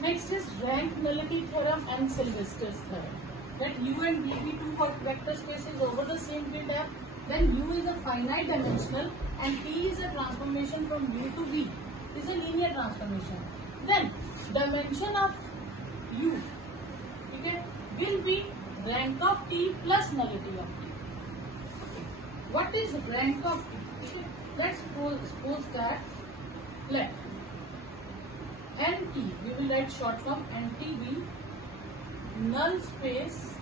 Next is Rank-Nullity Theorem and Sylvester's Theorem. That U and V be two vector spaces over the same field F, then U is a finite dimensional and T is a transformation from U to V. It is a linear transformation. Then dimension of U, okay, will be rank of T plus nullity of T. Okay. What is rank of T? Okay. Let's suppose that let NT, we will write short form NT be null space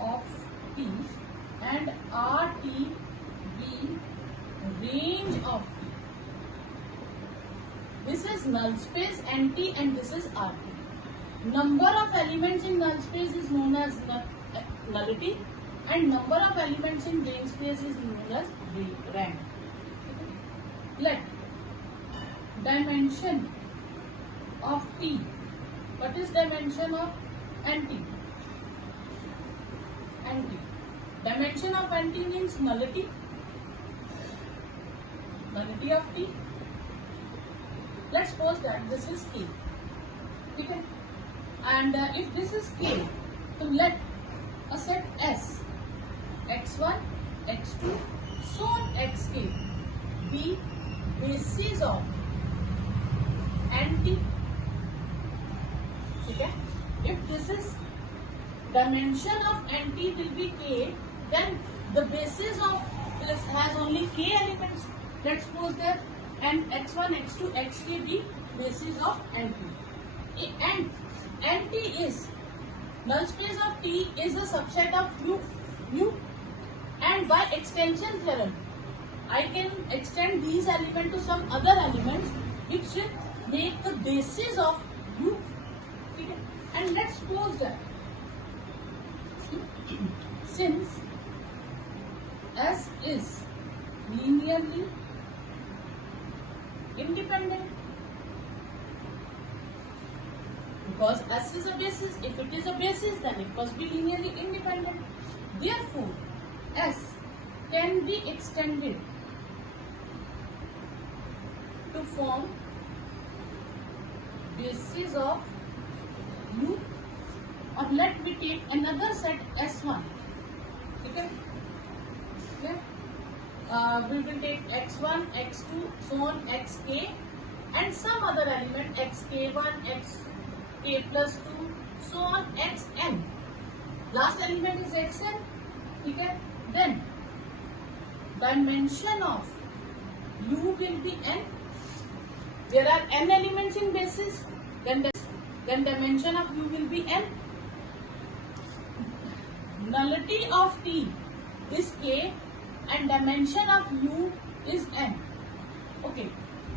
of T and RT be range of T. This is null space NT and this is RT. Number of elements in null space is known as nullity and number of elements in range space is known as rank. Let dimension of T. What is dimension of NT? NT. Dimension of NT means nullity. Nullity of T. Let's suppose that this is K. Okay. And if this is K, so let a set S, x1, x2, so on xk be basis of NT. Okay. If this is dimension of NT will be K, then the basis of this has only K elements. Let's suppose that and x1, x2, xk be basis of NT. And NT is null space of T is a subset of U, and by extension theorem I can extend these elements to some other elements which will make the basis of U. Okay. And let's suppose that since S is linearly independent, because S is a basis, if it is a basis then it must be linearly independent. Therefore, S can be extended to form basis of U, or let me take another set S1. Okay? Okay? We will take x1, x2, so on xk and some other element xk1, xk plus 2, so on xn. Last element is xn. Okay? Then dimension of U will be n. There are n elements in basis. Then dimension of U will be n. Nullity of T is k and dimension of U is n. Okay.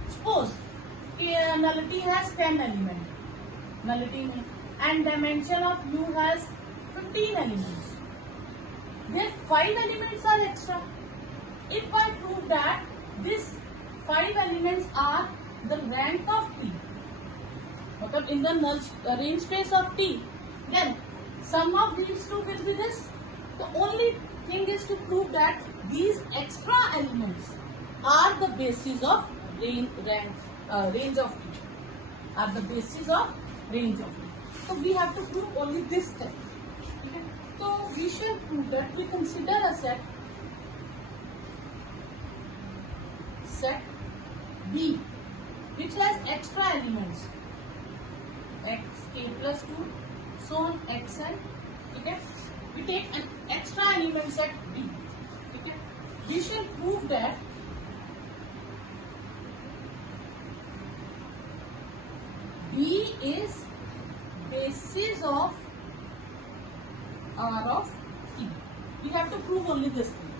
Suppose nullity has 10 elements. Nullity and dimension of U has 15 elements. There 5 elements are extra. If I prove that these 5 elements are the rank of T, but in the null range space of T, then sum of these two will be this. The only thing is to prove that these extra elements are the basis of range of T. Are the basis of range of T. So we have to prove only this thing. Okay. So we shall prove that we consider a set B which has extra elements xk plus 2, so on xn. Okay. We take an extra element set B. Okay. We shall prove that B is basis of R of T. We have to prove only this thing.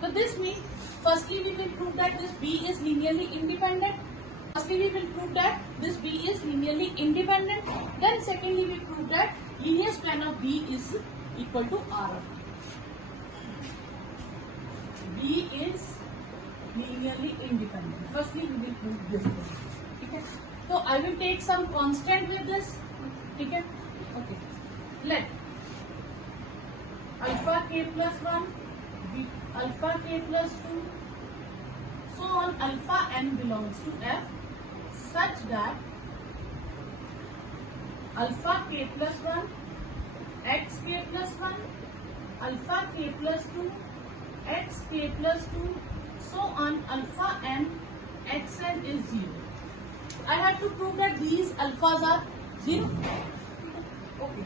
So this means, firstly we will prove that this B is linearly independent. Firstly we will prove that this B is linearly independent. Then secondly we prove that linear span of B is equal to R of T. B is linearly independent. Firstly we will prove this thing. Okay. So I will take some constant with this. Okay. Okay. Let alpha k plus 1, alpha k plus 2, so on alpha n belongs to F such that alpha k plus 1 x k plus 1 alpha k plus 2 x k plus 2 so on alpha n xn is 0. I have to prove that these alphas are 0. Okay.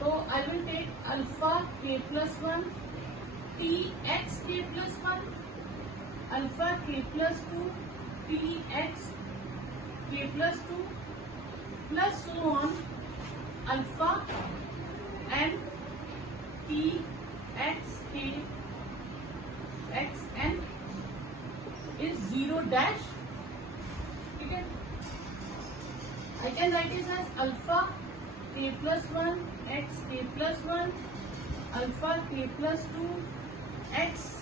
So I will take alpha k plus 1 t x k plus 1 alpha k plus 2 t x k plus 2 plus so on alpha n t x k x n is 0 dash. Okay. I can write this as alpha k plus 1 x k plus 1 alpha k plus 2 x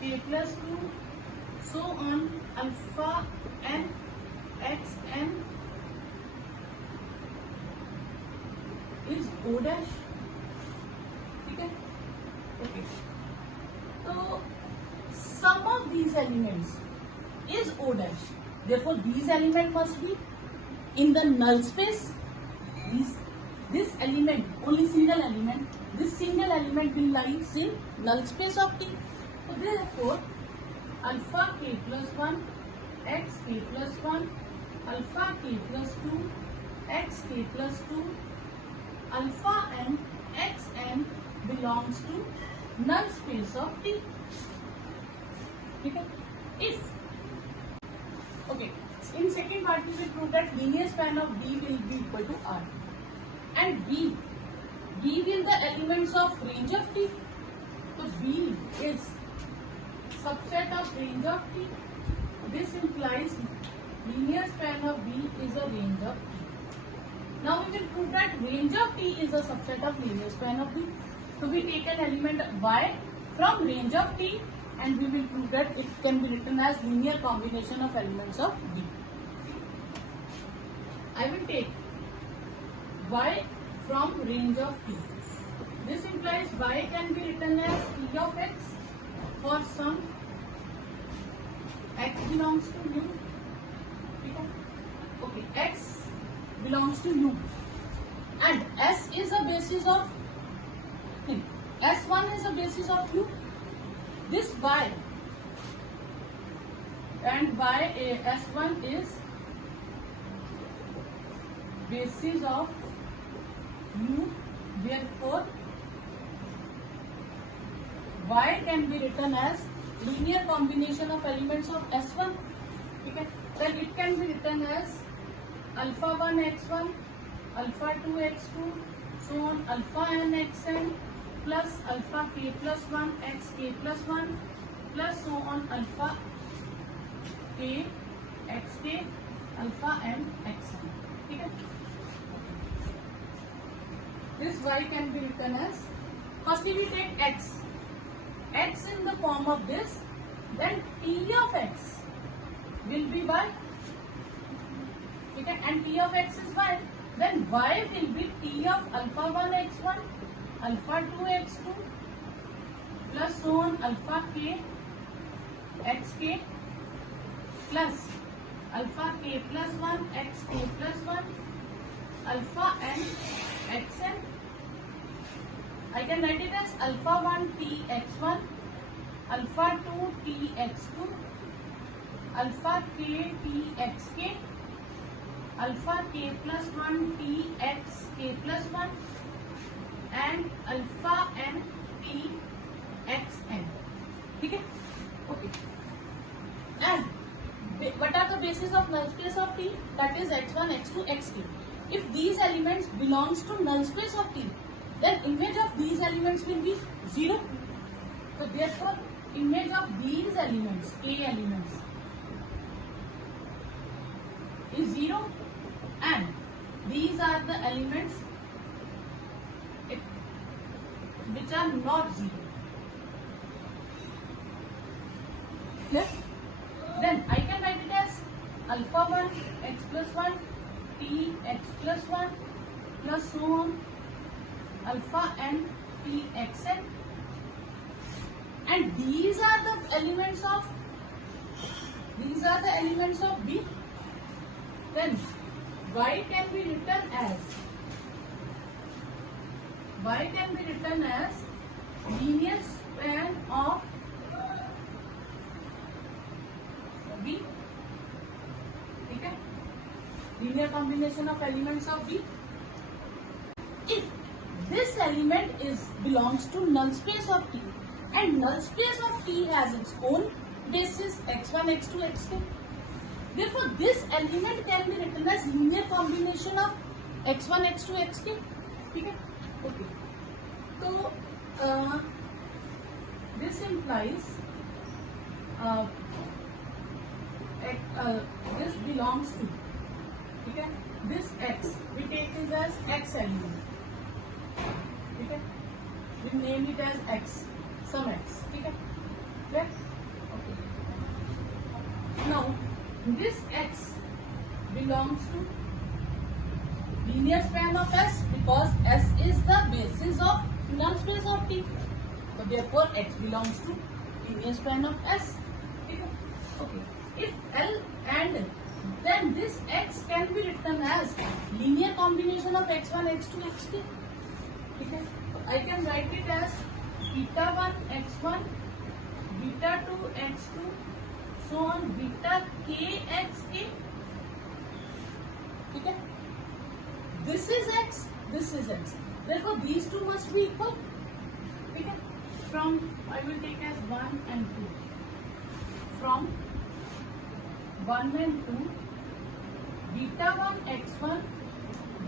k plus 2 so on alpha n x n is O dash. Okay. Okay. So sum of these elements is O dash. Therefore, these elements must be in the null space. This element, only single element, this single element will lie in null space of T. So therefore, alpha k plus 1 x k plus 1 alpha k plus 2 x k plus 2 alpha n x n belongs to null space of T. Okay. If in second part we will prove that linear span of B will be equal to R, and B will the elements of range of T. So B is subset of range of T. This implies linear span of B is a range of T. Now we will prove that range of T is a subset of linear span of B. So we take an element Y from range of T and we will prove that it can be written as linear combination of elements of B. I will take Y from range of T. This implies Y can be written as T of X for some X belongs to U. Okay, X belongs to U and S is a basis of S1 is a basis of U. This Y and Y S1 is basis of U. Therefore, Y can be written as linear combination of elements of S1. Okay. Then it can be written as alpha 1 x1, alpha 2 x2, so on alpha n xn plus alpha k plus 1 x k plus 1 plus so on alpha k x k alpha n xn. Okay. This Y can be written as, firstly we take X in the form of this, then T of X will be Y. Okay, and T of X is Y. Then Y will be T of alpha 1 x1, alpha 2 x2 plus so on alpha k xk plus alpha k plus 1 xk plus 1 alpha n xn. I can write it as alpha 1 t x1, alpha 2 t x2, alpha k t xk, alpha k plus 1 t x k plus 1 and alpha n t xn. Okay? Okay. And what are the bases of null space of T? That is x1, x2, xk. If these elements belongs to null space of T, then image of these elements will be 0. So therefore, image of these elements, K elements, is 0 and these are the elements which are not 0. Clear? Then I can write it as alpha 1 x plus 1 t x plus 1 plus so on alpha n t xn, and these are the elements of These are the elements of B. Then y can be written as linear span of B. ठीक है? Linear combination of elements of B. If this element belongs to null space of T, and null space of T has its own basis x1, x2, x2. Therefore, this element can be written as linear combination of x1, x2, xk. ठीक है? Okay. So this implies this belongs to, ठीक है, this x we take it as x element, ठीक है, we name it as x, some x, ठीक है, clear? Okay. Now this x belongs to linear span of S because S is the basis of null space of T. So therefore x belongs to linear span of S. Okay. If L and then this x can be written as linear combination of x1, x2, xk. Okay. I can write it as beta 1 x1, beta 2 x2, so on beta k xk. Okay. This is x, this is x. Therefore, these two must be equal. Okay. From I will take as 1 and 2. From 1 and 2, beta 1 x1,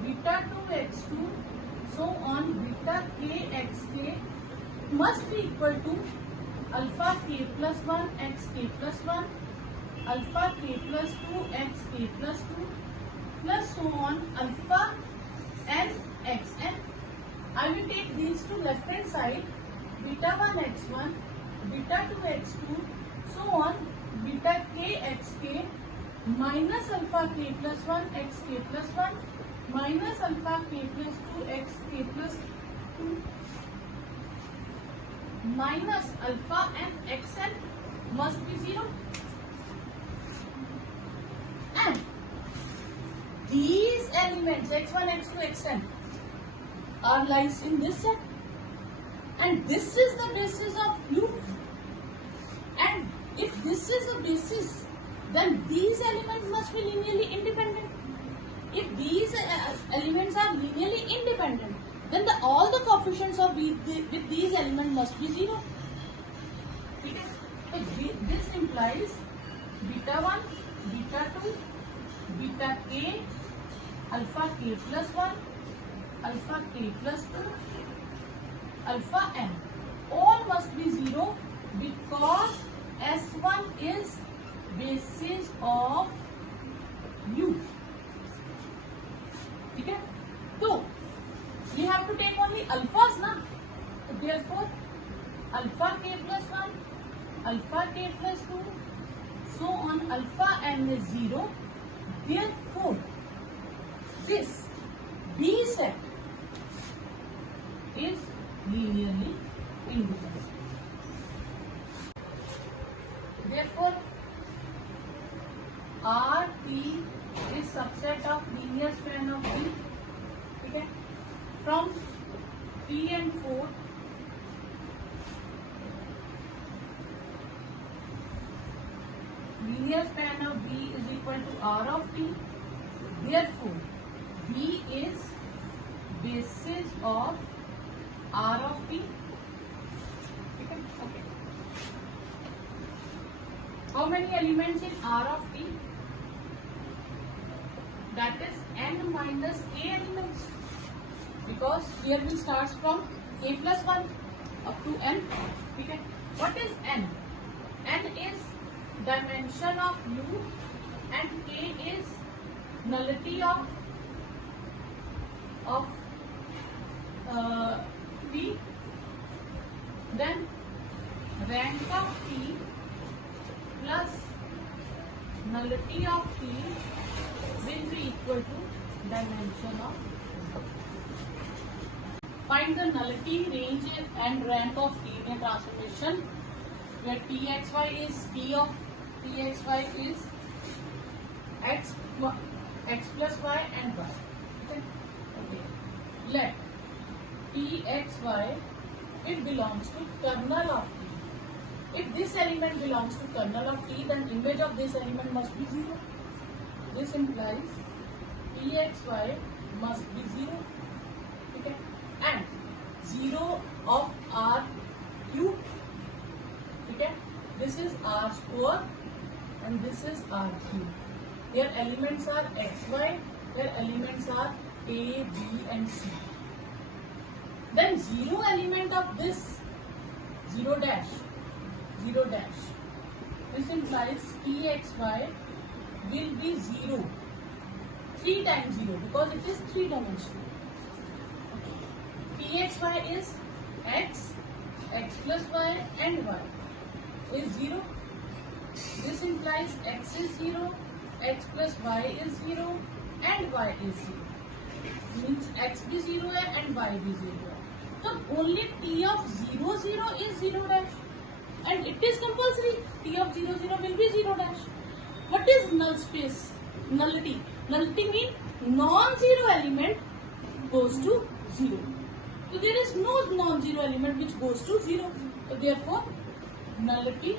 beta 2 x2, so on beta k xk must be equal to alpha k plus 1 xk plus 1, alpha k plus 2 xk plus 2, plus so on alpha n xn. I will take these to left hand side, beta 1 x1, beta 2 x2, so on beta k xk minus alpha k plus 1 xk plus 1 minus alpha k plus 2 xk plus 2 minus alpha n xn must be 0. And these elements x1, x2, xn are lies in this set, and this is the basis of U. And if this is the basis, then these elements must be linearly independent. If these elements are linearly independent, then all the coefficients of with these elements must be 0. Okay? So this implies beta 1, beta 2, beta k, alpha k plus 1, alpha k plus 2, alpha n. All must be 0 because S1 is basis of U. Okay? So we have to take only alphas now. So therefore alpha k plus 1, alpha k plus 2, so on alpha n is 0. Therefore this B set is linearly independent. Therefore RP is subset of linear span of B. Okay? From 3 and 4, linear span of B is equal to R of T. Therefore, B is basis of R of T. Okay? Okay. How many elements in R of T? That is n minus k elements. Because here we start from k plus 1 up to n. Okay. What is n? N is dimension of U and k is nullity of T. Then rank of T plus nullity of T will be equal to dimension of. Find the nullity, range and rank of linear transformation where Txy is T of Txy is x plus y and y. Okay. Let Txy, it belongs to kernel of T. If this element belongs to kernel of T, then image of this element must be 0. This implies Txy must be 0. Okay. And 0 of R cube. Okay. This is R square and this is R cube. Their elements are xy, their elements are A, B and C. Then 0 element of this 0 dash. This implies Txy will be 0. 3 times 0 because it is 3 dimensional. Txy is x plus y and y is 0. This implies x is 0, x plus y is 0 and y is 0. Means x be 0 and y be 0. So only T of 0, 0 is 0 dash. And it is compulsory. T of 0, 0 will be 0 dash. What is null space? Nullity. Nullity means non-zero element goes to 0. So there is no non-zero element which goes to 0. So therefore, nullity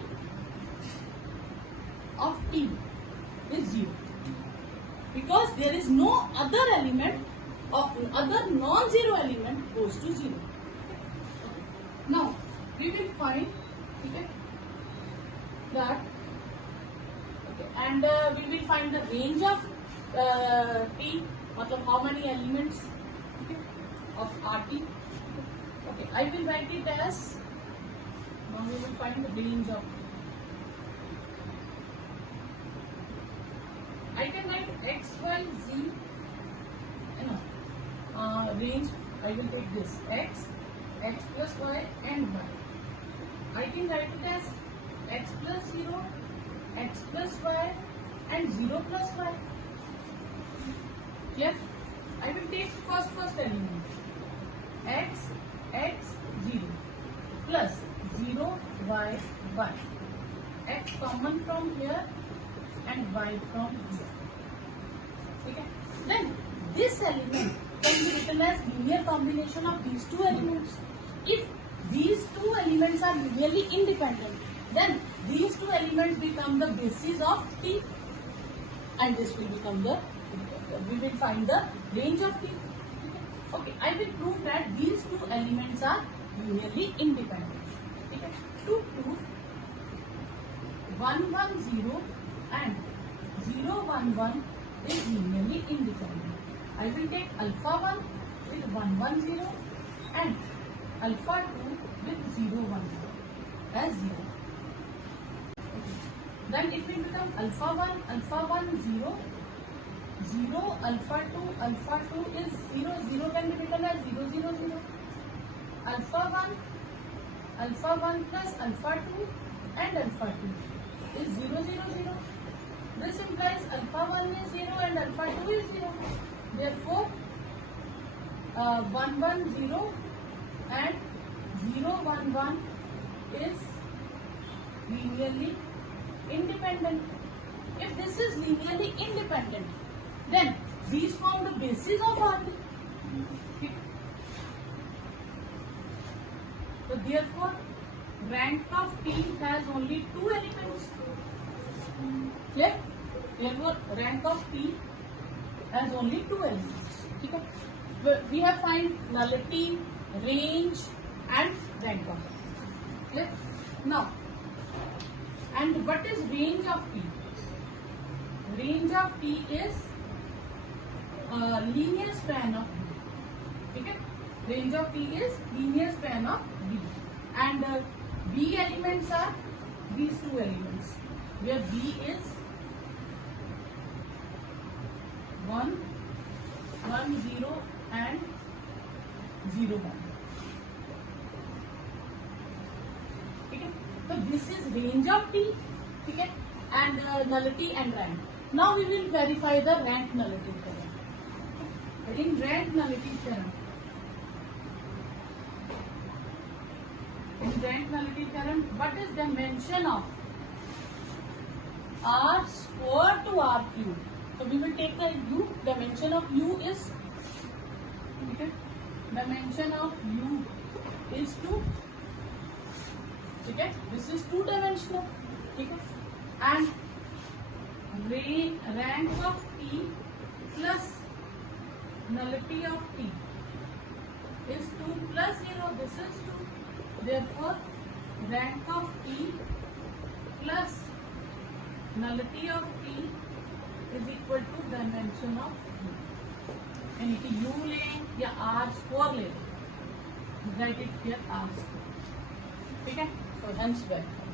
of T is 0. Because there is no other element or other non-zero element goes to 0. Now, we will find that and we will find the range of T, how many elements of RT. Okay, I will write it as, now we will find the range of T. I can write x, y, z, range, I will take this x plus y and y. I can write it as x plus 0, x plus y and 0 plus y. Clear? I will take first element x 0 plus 0 y 1. X common from here and y from here. Okay? Then this element can be written as linear combination of these two elements. If these two elements are linearly independent, then these two elements become the basis of T, and this will become we will find the range of T. Okay, I will prove that these two elements are linearly independent. Okay. To prove 1 1 0 and 0 1 1 is linearly independent, I will take alpha 1 with 1 1 0 and alpha 2 with 0 1 0 as 0. Okay. Then it will become alpha 1 0, 0 alpha 2 is 0, 0 can be written as 0 0 0. Alpha 1 plus alpha 2 and alpha 2 is 0 0 0. This implies alpha 1 is 0 and alpha 2 is 0. Therefore, 1 1 0 and 0 1 1 is linearly independent. If this is linearly independent, then these form the basis of RT. So therefore, rank of T has only 2 elements. Clear? Therefore, rank of T has only 2 elements. Okay? We have find nullity, range and rank of T. Clear? Now, and what is range of T? Range of T is linear span of B. Okay? Range of T is linear span of B. And B elements are these 2 elements, where B is 1 1 0 and 0 1. Okay? So this is range of T. Okay? And nullity and rank. Now we will verify the rank nullity theorem. In rank nullity theorem, what is dimension of r square to r cube. So we will take the u. Dimension of u is, okay, dimension of u is 2. Okay, this is 2 dimensional. Okay, and rank of t plus nullity of t is 2 plus 0. This is 2. Therefore, rank of t plus nullity of t is equal to dimension of u. यानी कि u लें या r square ले, right it here r square. ठीक है, तो hence vector.